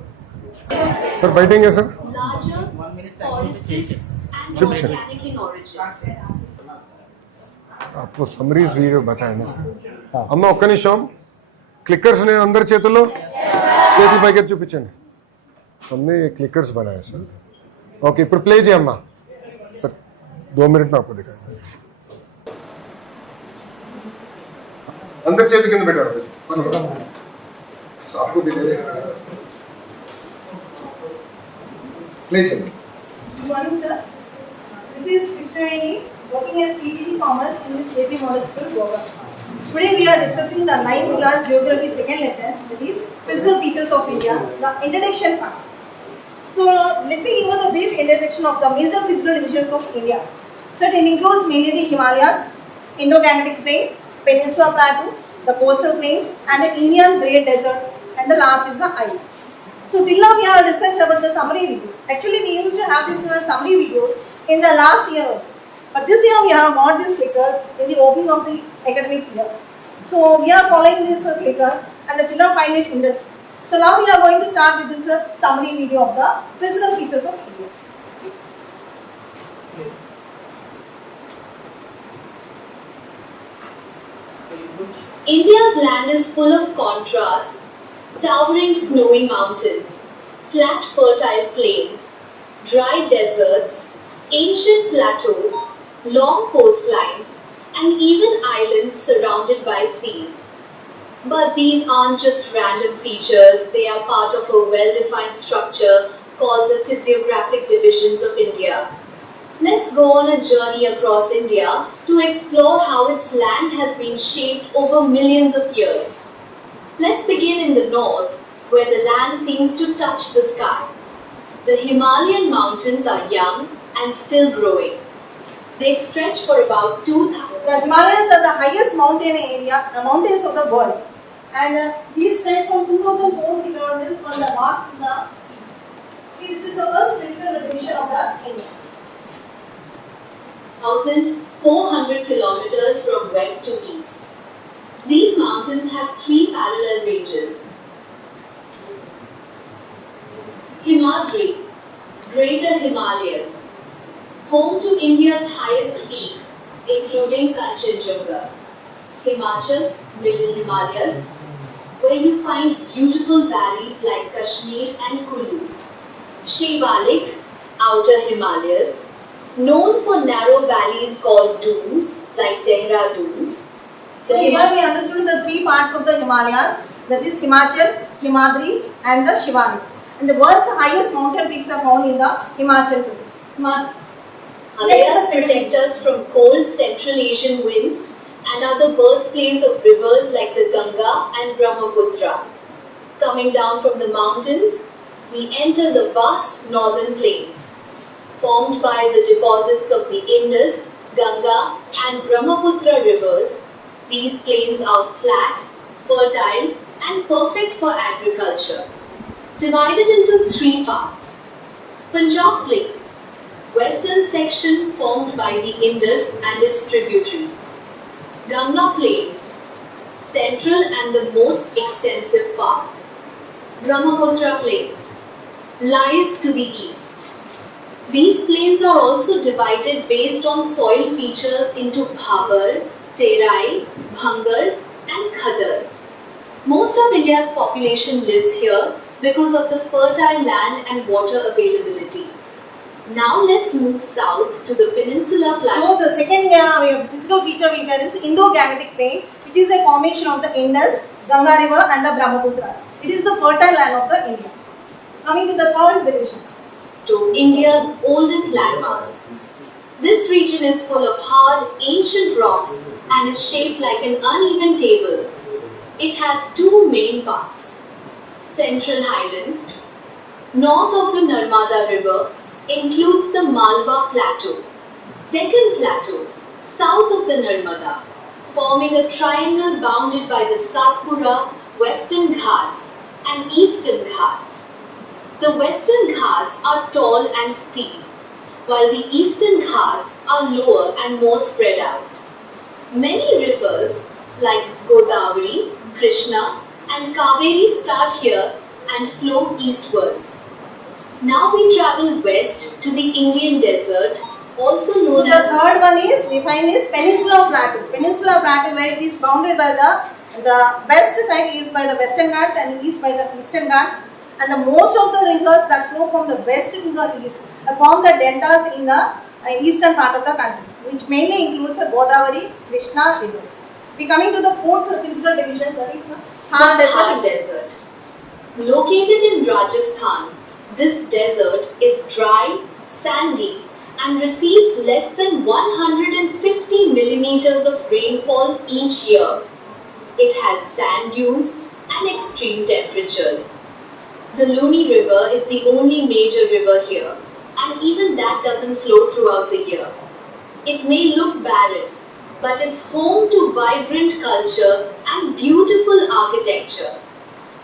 Sir बैठेंगे sir. Larger, 1 minute time forested, changes. and Chip, chip. volcanic in origin. आपको समरीज వీడియో बताया ना सर. అమ్మ ఒక్క నిమిషం, క్లిక్కర్స్ ఉన్నాయి అందరి చేతుల్లో, చేతులు పైకి చూపించండి. हमने क्लिकर्स बनाए सर. ఓకే ఇప్పుడు ప్లే చేయమ్మా. सर 2 मिनट में आपको दिखाएंगे अंदर चेज किंद बैठा आपको भी दे देगा प्ले चलिए Good morning, sir. This is Krishnaveni, working as PGD Commerce in this AP Model School, Goa. Today we are discussing the 9th class Geography second lesson, that is Physical Features of India, the introduction part. So let me give you the brief introduction of the major physical divisions of India. So it includes mainly the Himalayas, Indo-Gangetic Plain, Peninsula Plateau, the coastal plains, and the Indian Great Desert, and the last is the islands. So till now we have discussed about the summary videos. Actually we used to have this summary videos in the last year also. But this year we have got these clickers in the opening of this academic year. So we are following these clickers and the children find it interesting. So now we are going to start with this summary video of the physical features of India. India's land is full of contrasts, towering snowy mountains, flat fertile plains, dry deserts, ancient plateaus, long coastlines, and even islands surrounded by seas. But these aren't just random features, they are part of a well-defined structure called the physiographic divisions of India. Let's go on a journey across India to explore how its land has been shaped over millions of years. Let's begin in the north, where the land seems to touch the sky. The Himalayan mountains are young and still growing. They stretch for about 2,000. The Himalayas are the highest mountains of the world, and these stretch from 2,004 kilometers from the north to the east. This is the first typical division of the India. 1,400 kilometers from west to east. These mountains have 3 parallel ranges. Himadri, Greater Himalayas, home to India's highest peaks, including Kanchenjunga. Himachal, Middle Himalayas, where you find beautiful valleys like Kashmir and Kulu. Shivalik, Outer Himalayas, known for narrow valleys called dunes like Dehradun. So here we understood the 3 parts of the Himalayas, that is Himachal, Himadri and the Shivaliks. And the world's highest mountain peaks are found in the Himachal Pradesh. Himalayas protect us from cold Central Asian winds and are the birthplace of rivers like the Ganga and Brahmaputra. Coming down from the mountains, we enter the vast northern plains, formed by the deposits of the Indus, Ganga and Brahmaputra rivers. These plains are flat, fertile and perfect for agriculture. Divided into 3 parts. Punjab Plains, western section formed by the Indus and its tributaries. Ganga Plains, central and the most extensive part. Brahmaputra Plains, lies to the east. These plains are also divided based on soil features into Bhabar, Terai, Bhangar and Khadar. Most of India's population lives here because of the fertile land and water availability. Now let's move south to the Peninsula Plateau. So the second physical feature we get is Indo-Gangetic Plain, which is a formation of the Indus, Ganga river and the Brahmaputra. It is the fertile land of the India. Coming to the third division. To India's oldest landmass. This region is full of hard, ancient rocks and is shaped like an uneven table. It has 2 main parts. Central Highlands, north of the Narmada River, includes the Malwa Plateau. Deccan Plateau, south of the Narmada, forming a triangle bounded by the Satpura, Western Ghats and Eastern Ghats. The Western Ghats are tall and steep, while the Eastern Ghats are lower and more spread out. Many rivers like Godavari, Krishna and Kaveri start here and flow eastwards. Now we travel west to the Indian desert, also known as... the third one is, we find is Peninsula Plateau. Peninsula Plateau, where it is bounded by the west side is by the Western Ghats and east by the Eastern Ghats. And the most of the rivers that flow from the west to the east form the deltas in the eastern part of the country, which mainly includes the Godavari, Krishna rivers. We coming to the fourth physical division, that is the Thar Thar Desert. Desert. Located in Rajasthan, this desert is dry, sandy, and receives less than 150 millimeters of rainfall each year. It has sand dunes and extreme temperatures. The Luni River is the only major river here, and even that doesn't flow throughout the year. It may look barren, but it's home to vibrant culture and beautiful architecture.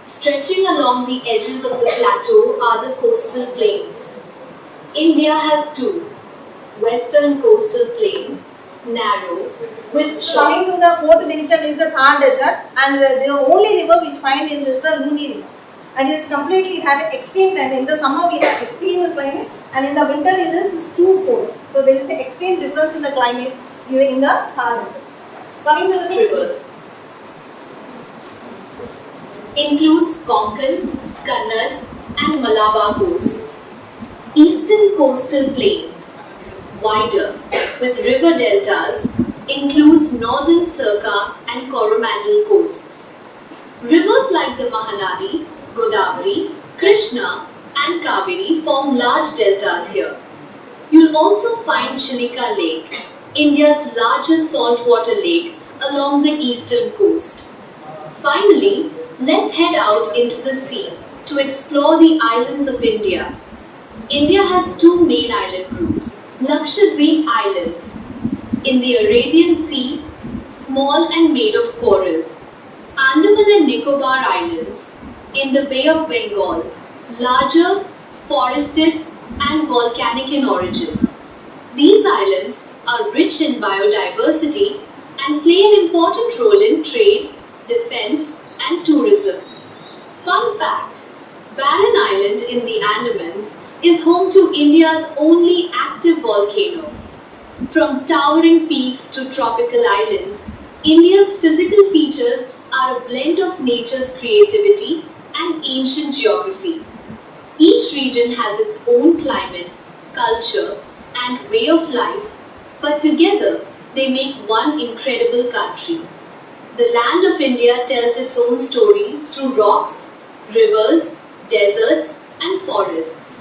Stretching along the edges of the plateau are the coastal plains. India has two. Western coastal plain, narrow, with Coming to the fourth division is the Thar Desert, and the only river which find is the Luni River. And it is completely have extreme climate. In the summer we have extreme climate, and in the winter it is too cold. So there is an extreme difference in the climate in the Thar Desert. Coming to the river. Includes Konkan, Kannada and Malabar coasts. Eastern coastal plain, wider, with river deltas, includes northern Sirka and Coromandel coasts. Rivers like the Mahanadi, Godavari, Krishna and Kaveri form large deltas here. You'll also find Chilika Lake, India's largest saltwater lake along the eastern coast. Finally, let's head out into the sea to explore the islands of India. India has two main island groups. Lakshadweep Islands, in the Arabian Sea, small and made of coral. Andaman and Nicobar Islands, in the Bay of Bengal, larger, forested and volcanic in origin. These islands are rich in biodiversity and play an important role in trade, defense and tourism. Fun fact, Barren Island in the Andamans is home to India's only active volcano. From towering peaks to tropical islands, India's physical features are a blend of nature's creativity and ancient geography. Each region has its own climate, culture, and way of life, but together they make one incredible country. The land of India tells its own story through rocks, rivers, deserts, and forests.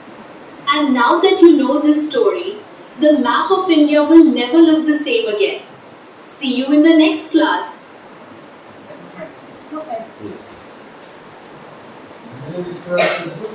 And now that you know this story, the map of India will never look the same again. See you in the next class.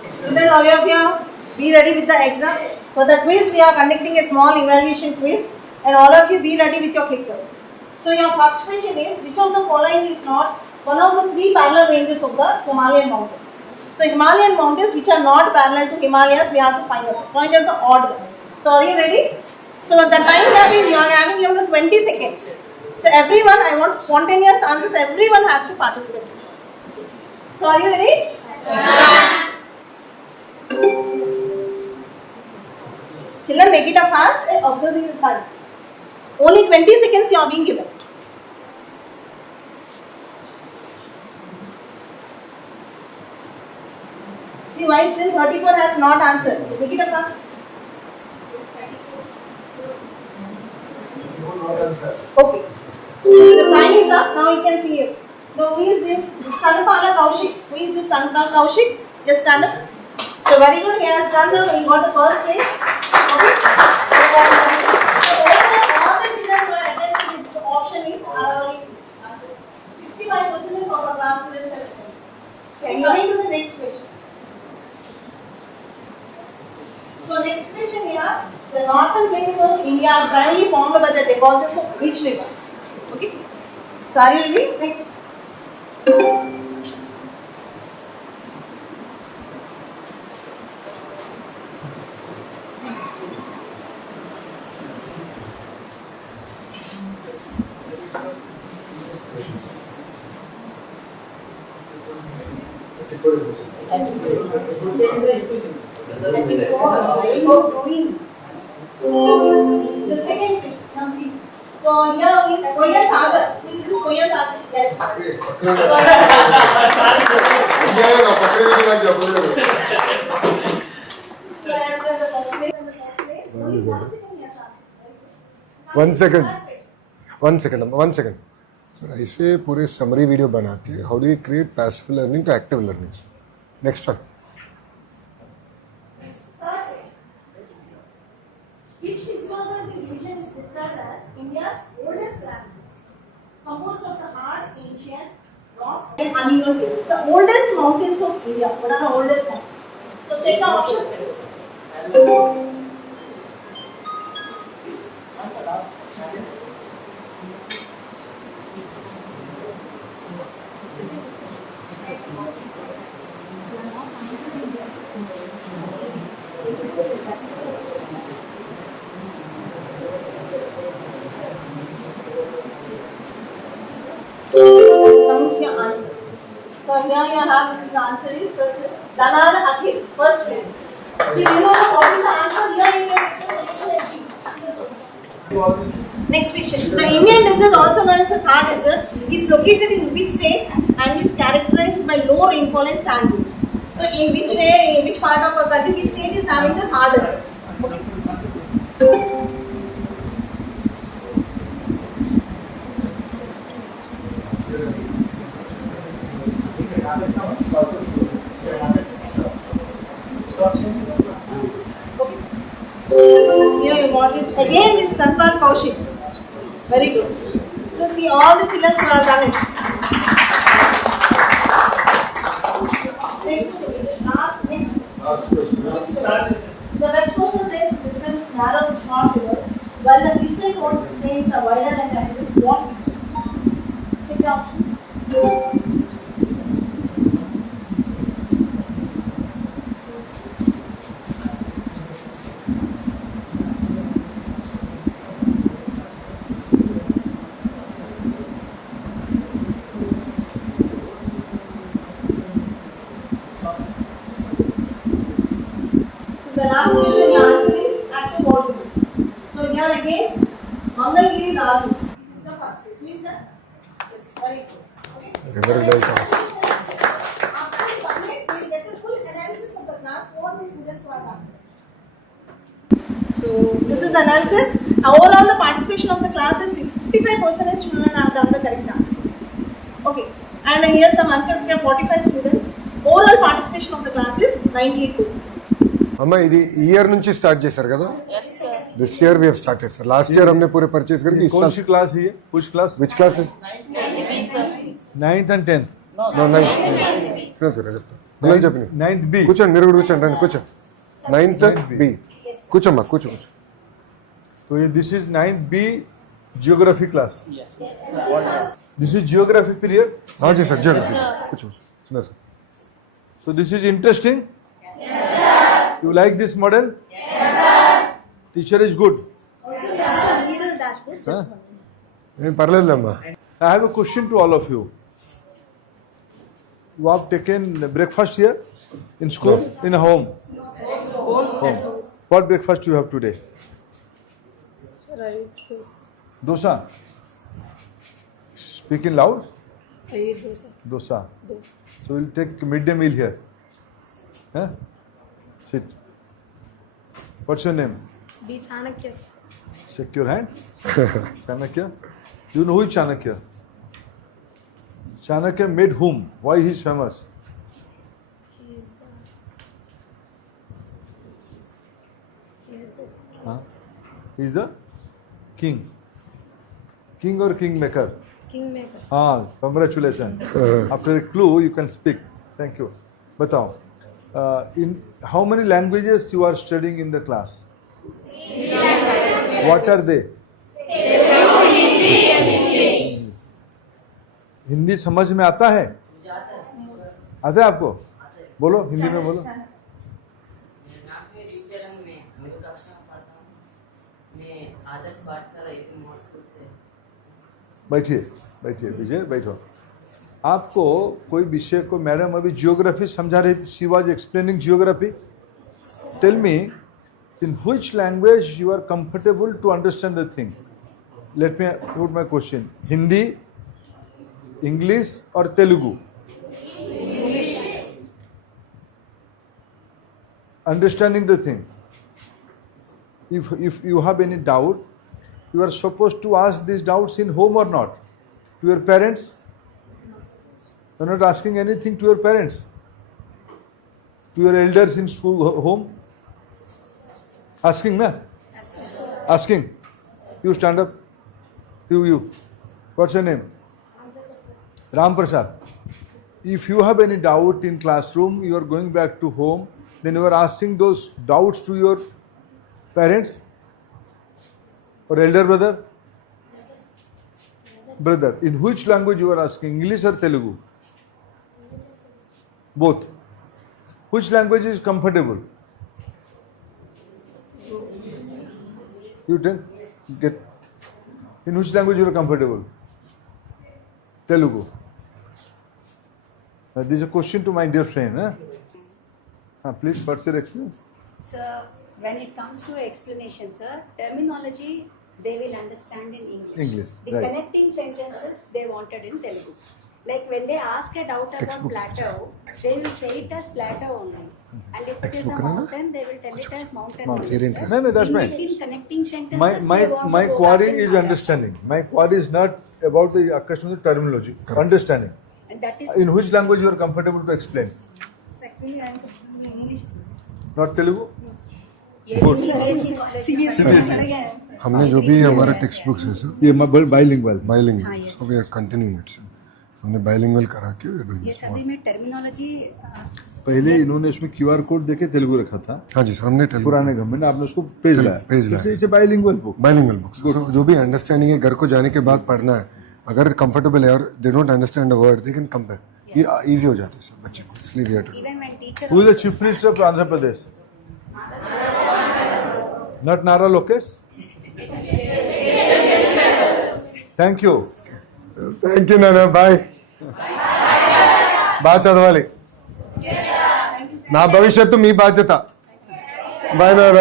Students, all of you be ready with the exam. For the quiz, we are conducting a small evaluation quiz, and all of you be ready with your clickers. So your first question is, which of the following is not one of the three parallel ranges of the Himalayan mountains? So Himalayan mountains which are not parallel to Himalayas, we have to find out the odd one. So are you ready? So the time we are having given 20 seconds. So everyone, I want spontaneous answers, everyone has to participate. So are you ready? Children, make it up fast, observe the time. Only 20 seconds you are being given. See why still 34 has not answered. Make it up fast. Okay. The time is up. Now you can see it. Now who is this? Sanpala Kaushik. Who is this Sanpala Kaushik? Just stand up. So very good. He has done he got the first place. Okay. All the children who attended this option is answer. 65% of our class students have attended. Okay. Coming to the next question. So next question here, the northern plains of India are primarily formed by the deposits of which river? Okay. So are you ready? Next. The second question, now see. So here is Koya Sagar. Who is this Koya Sagar? Yes. So I answer the first place and the second place. Who is the second here? 1 second. Sir ऐसे पूरे summary video बना के how do you create passive learning to active learning? Next one. Which physiographic division is described as India's oldest landscapes, composed of the hard, ancient rocks and uneven hills. The oldest mountains of India. What are the oldest mountains? So check the options. Some of your answer. So here you have the answer is first is Danal Akhil, first place. So you know what is the answer here in your solution. Next question. The Indian desert, also known as the Thar desert, is located in which state and is characterized by low rainfall and sand dunes. So in which part of our country, which state is having the Thar desert? Okay. Here you got it. Again, this Sanpal Kaushik. Very good. So see all the children who have done it. Next. The west coastal plains describes narrow and short rivers, while the eastern coast plains are wider and categories what feature? Take the options. The last question your answer is active volcanoes. So here again, Mangalgiri Raju. The first place. Who is that? Yes, very good. Okay. River Delta. After you submit, you will get the full analysis of the class. What the students who have done. So this is analysis. Overall, the participation of the class is 55% of students have done the correct answers. Okay. And here some uncorrected 45 students. Overall participation of the class is 98%. అమ్మా ఇది ఈ year నుంచి start చేశారు కదా? This year we have started sir. Last year हमने पूरे purchase करके कौन सी क्लास है ये? Which class? Which class है? 9th and 10th. No, 9th. సరే చెప్తా. నేను చెప్పని. 9th B. కూర్చోండి, మీరు కూడా కూర్చోండి, రండి కూర్చో. 9th B. కూర్చోమ్మా, కూర్చో. तो ये this is 9th B geography class. Yes. This is geography period. हाँ जी सर, जियोग्राफी. కూర్చో. सुनो sir. So this is interesting. Yes sir. You like this model? Yes sir. Teacher is good. Leader dashboard. Huh? ఏం పర్లేదులేమ్మా. I have a question to all of you. You have taken breakfast here in school, in a home. Home. What breakfast you have today? Sir, I eat dosa. Dosa. Speaking loud. I eat dosa. Dosa. Dosa. So we'll take midday meal here. Huh? Sit. What's your name? B. Chanakya. Shake your hand. Chanakya. Do you know who is Chanakya? Chanakya made whom? Why he is famous? He's the Huh? He is the king. King or kingmaker? kingmaker. Ah, congratulations. After a clue, you can speak. Thank you. Batao. In how many languages you are studying in the class? What are they? Hindi समझ में आता है? आता है आपको? बोलो, हिंदी में बोलो. बैठिए, बैठिए विजय, बैठो. आपको कोई विषय को, मैडम अभी जियोग्राफी समझा रही थी, she was explaining geography. Tell me in which language you are comfortable to understand the thing. Let me put my question. Hindi, English or Telugu? English. Understanding the thing. If you have any doubt, You are supposed to ask these doubts in home or not? To your parents? You are not asking anything to your parents? To your elders in school, home? Asking, na? Asking. You stand up. You. What's your name? Ram Prasad. If you have any doubt in classroom, you are going back to home, then you are asking those doubts to your parents or elder brother? Brother. In which language you are asking? English or Telugu? Both. Which language is comfortable? You get. In which language you are comfortable? Telugu. This is a question to my dear friend. Please, what's your experience? Sir, when it comes to explanation, sir, terminology they will understand in English. The right. connecting sentences they wanted in Telugu. Like when they ask a doubt about plateau, they will say it as plateau only. And if it is a mountain, they will tell it as mountain only. No, that's in fine. between connecting sentences, My query is understanding. My query is not about the question of the terminology. Correct. Understanding. And that is in which language you are comfortable to explain? Actually, I am English. Not Telugu? हमने जो भी हमारा text books है sir ये bilingual so we are continuing it sir हमने bilingual करा के ये सभी में टर्मिनोलॉजी पहले इन्होंने इसमें क्यूआर कोड देके तेलुगु रखा था। हाँ जी सर हमने पुराने गवर्नमेंट आपने उसको पेज लाया बाइलिंगुअल बुक जो भी अंडरस्टैंडिंग है घर को जाने के बाद पढ़ना है अगर कंफर्टेबल है और they don't understand a word they can compare ये इजी हो जाता है सर बच्चे को इसलिए we have to even when teacher who is the chief minister of Andhra Pradesh not Nara Lokesh thank you నాన్న బాయ్ బాగా చదవాలి నా భవిష్యత్తు మీ బాధ్యత బాయ్ నాన్న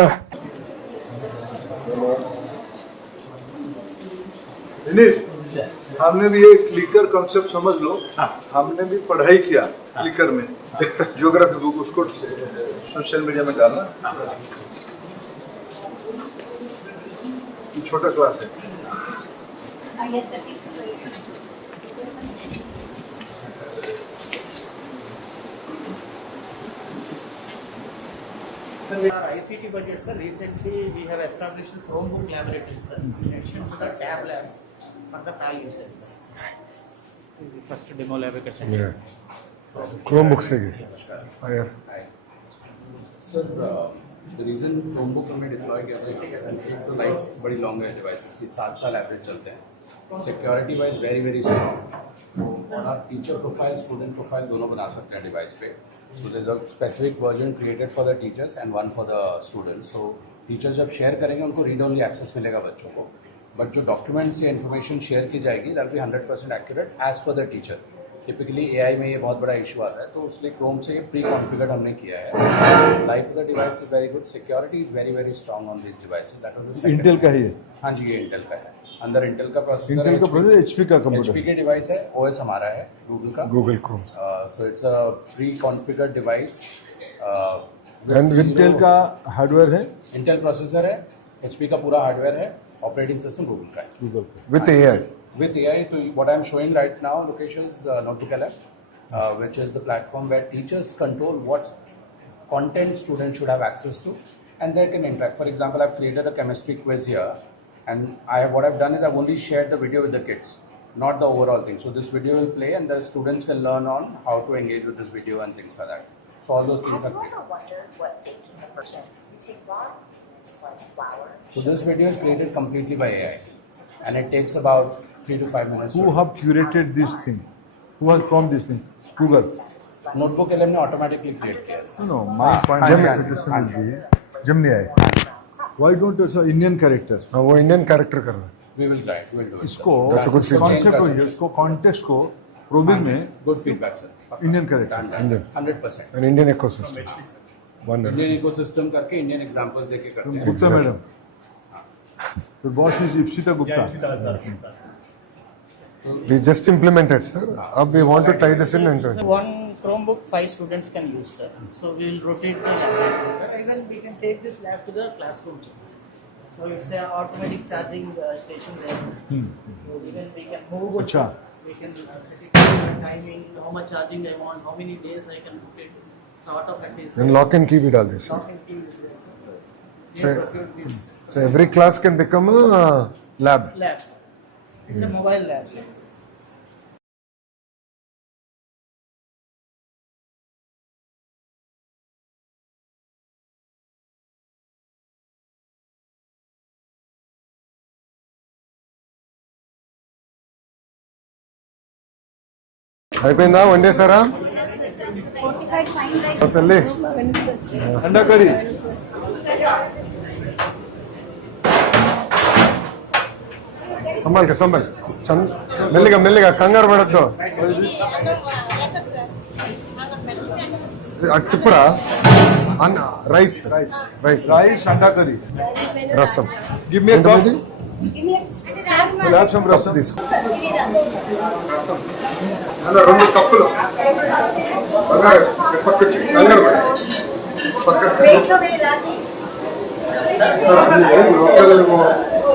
हमने भी ये क्लिकर कॉन्सेप्ट समझ लो हमने भी पढ़ाई किया क्लिकर में जियोग्राफी बुक उसको सोशल मीडिया में डालना छोटा क्लास है Our ICT budget, sir, recently we have established Chromebook laboratories, sir, in addition to the tab lab for the PAL users, sir. The first demo lab we can Chromebook से sir the reason Chromebook हमें deploy किया था एक तो life बड़ी long है devices की 7 साल एवरेज चलते हैं सिक्योरिटी वाइज वेरी स्ट्रॉन्ग और आप टीचर प्रोफाइल स्टूडेंट प्रोफाइल दोनों बना सकते हैं डिवाइस पे so there is a specific version created for the teachers and one for the students so teachers जब शेयर करेंगे उनको रीड ओनली एक्सेस मिलेगा बच्चों को बट जो डॉक्यूमेंट्स या इन्फॉर्मेशन शेयर की जाएगी that be 100% accurate as per the teacher typically AI में ये बहुत बड़ा इशू आता है तो उसलिए क्रोम से ये प्री कॉन्फ़िगर्ड हमने किया है life of the device is very good security is very strong on this devices that was Intel का ही है हाँ जी ये इंटेल का है अंदर इंटेल का प्रोसेसर इंटेल का प्रोसेसर एचपी का कंप्यूटर एचपी के डिवाइस है ओएस हमारा है Google Chrome so it's a pre configured device Intel का हार्डवेयर है इंटेल प्रोसेसर है एचपी का पूरा हार्डवेयर है ऑपरेटिंग सिस्टम गूगल का है Google with AI with AI. So what I'm showing right now, Lokesh, is Notukalab, which is the platform where teachers control what content students should have access to, and they can interact. For example, I've created a chemistry quiz here, and what I've done is I've only shared the video with the kids, not the overall thing. So this video will play, and the students can learn on how to engage with this video and things like that. So all those things are great. So this video is created completely by AI, and it takes about 3 to 5 minutes. Who have curated this thing? Who has prompted this thing? Google. Notebook LM ने automatically create किया. No, my point of interpretation will be Gemini AI. Why don't you say Indian character? हाँ वो Indian character कर रहा है We will try. We will do it. इसको feedback. concept हो गया इसको context को probing में Good feedback, sir. Indian character. Indian 100%. an Indian ecosystem one Indian ecosystem करके Indian examples देके करते हैं. Gupta madam. The boss is Ipsita Gupta. we just implemented sir अब we want to try this in So one Chromebook 5 students can use, sir. So we will rotate the lab, sir. Even we can take this lab to the classroom. So it's a automatic charging station there. So even we can move. Acha. We can set it the timing, how much charging I want, how many days I can put it. So auto cut is And lock and key भी डाल दे sir. lock and key is there. So every class can become a lab. Lab. It's a mobile lab. అయిపోయిందా వండేసారా తల్లి अंडा करी సంబల్ మెల్లిగా మెల్లిగా కంగారు పడద్దు తిప్పురా rice rice rice anda curry rasam give me a cup gulab jamun cup rasam తీసుకో అలా 2 కప్పులు కంగారు लोकल वो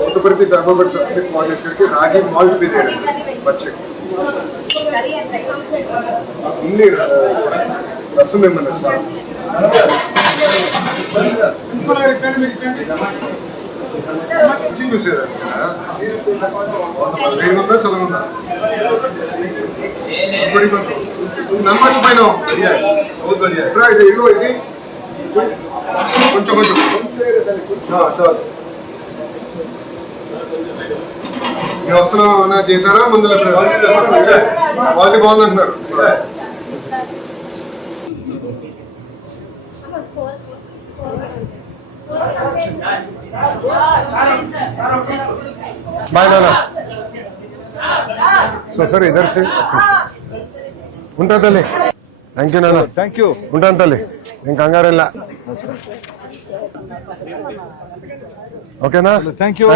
उत्तरप्रति सर्वोपरि डिस्ट्रिक्ट प्रोजेक्ट करके रागी मॉल्ट भी दे रहे हैं बच्चे इन्हीं रसम में मैंने कोचिंग से रहता चलूंगा बड़ी बात नन मर्चिपोయినా बहुत बढ़िया राइट इगो ఇది కొంచెం చాలు మీ వస్తున్నాం అన్నా చేశారా ముందు క్వాలిటీ బాగుంది అంటున్నారు బాయ్ నాన్న సో సరే ఇద్దరు సే ఉంటా తల్లి థ్యాంక్ యూ నాన్న थैंक यू ఉంటాను తల్లి నేను కంగారు వెళ్ళా ఓకేనా थैंक यू